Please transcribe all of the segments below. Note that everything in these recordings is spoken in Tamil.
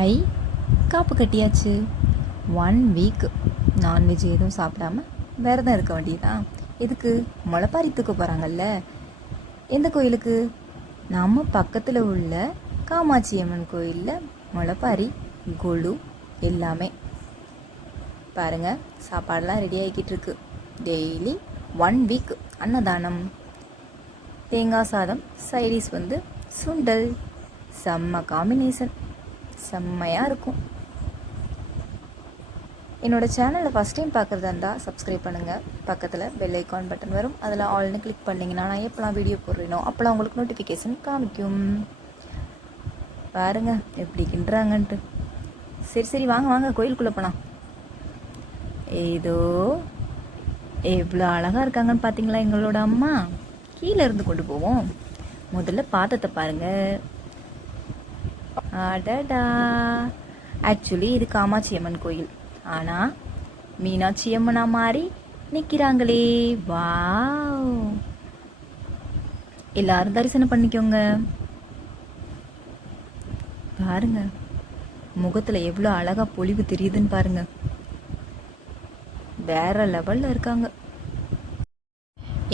ஐ காப்பு கட்டியாச்சு. 1 வீக் நான்வெஜ் எதுவும் சாப்பிடாம விரதம் இருக்க வேண்டியதான். எதுக்கு? முளைப்பாரி தூக்க போகிறாங்கல்ல. எந்த கோயிலுக்கு? நம்ம பக்கத்தில் உள்ள காமாட்சி அம்மன் கோயிலில் முளைப்பாரி, கொலு எல்லாமே பாருங்கள். சாப்பாடெலாம் ரெடி ஆகிக்கிட்டு இருக்கு. டெய்லி 1 வீக் அன்னதானம். தேங்காய் சாதம், சைடிஸ் வந்து சுண்டல். செம்ம காம்பினேஷன், செம்மையாக இருக்கும். என்னோடய சேனலை ஃபஸ்ட் டைம் பார்க்குறதா இருந்தால் சப்ஸ்கிரைப் பண்ணுங்கள். பக்கத்தில் பெல் ஐக்கான் பட்டன் வரும், அதில் ஆல்னு கிளிக் பண்ணிங்கன்னா நான் எப்போலாம் வீடியோ போடுறேனோ அப்போலாம் உங்களுக்கு நோட்டிஃபிகேஷன் காமிக்கும். பாருங்கள் எப்படி கிண்டுறாங்கன்ட்டு. சரி வாங்க வாங்க கோயிலுக்குள்ளே போகலாம். ஏதோ எவ்வளோ அழகாக இருக்காங்கன்னு பார்த்தீங்களா எங்களோட அம்மா. கீழே இருந்து கொண்டு போவோம். முதல்ல பாத்திரத்தை பாருங்கள். அடடா, ஆக்சுவலி இது காமாட்சி அம்மன் கோயில். ஆனால் மீனாட்சி அம்மனா மாறி நிற்கிறாங்களே. வாவ், எல்லாரும் தரிசனம் பண்ணிக்கோங்க. பாருங்க முகத்தில் எவ்வளோ அழகாக பொலிவு தெரியுதுன்னு பாருங்க. வேற லெவலில் இருக்காங்க.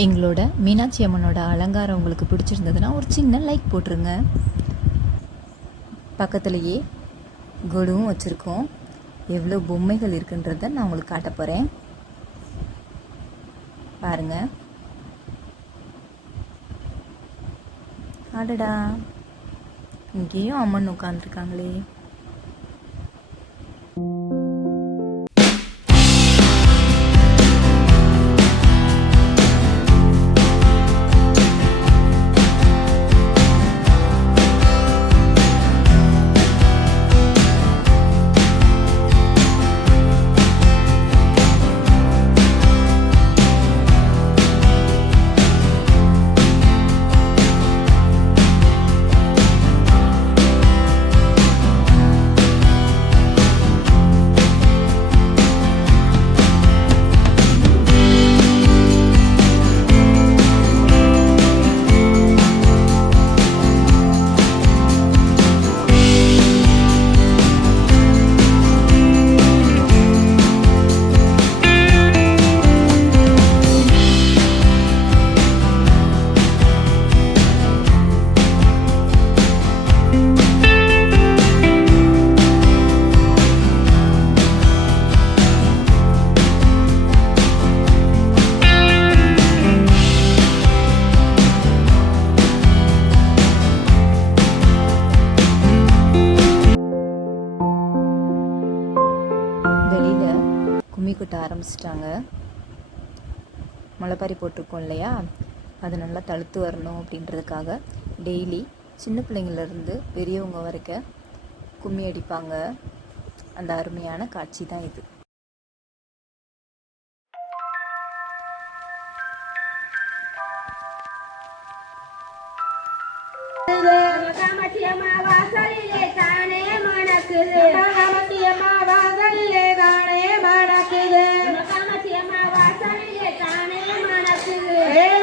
எங்களோட மீனாட்சி அம்மனோட அலங்காரம் உங்களுக்கு பிடிச்சிருந்ததுன்னா ஒரு சின்ன லைக் போட்டுருங்க. பக்கத்துலேயே கொலுவும் வச்சுருக்கோம். எவ்வளோ பொம்மைகள் இருக்குன்றத நான் உங்களுக்கு காட்ட போகிறேன். பாருங்கள். அடடா, இங்கேயும் அம்மன் உட்காந்துருக்காங்களே. கும்மி கொட்ட ஆரம்பிச்சிட்டாங்க. முளைப்பாரி போட்டிருக்கோம் இல்லையா, அது நல்லா தழுத்து வரணும் அப்படின்றதுக்காக டெய்லி சின்ன பிள்ளைங்கள்லேருந்து பெரியவங்க வரைக்கும் கும்மி அடிப்பாங்க. அந்த அருமையான காட்சி தான் இது. Hey!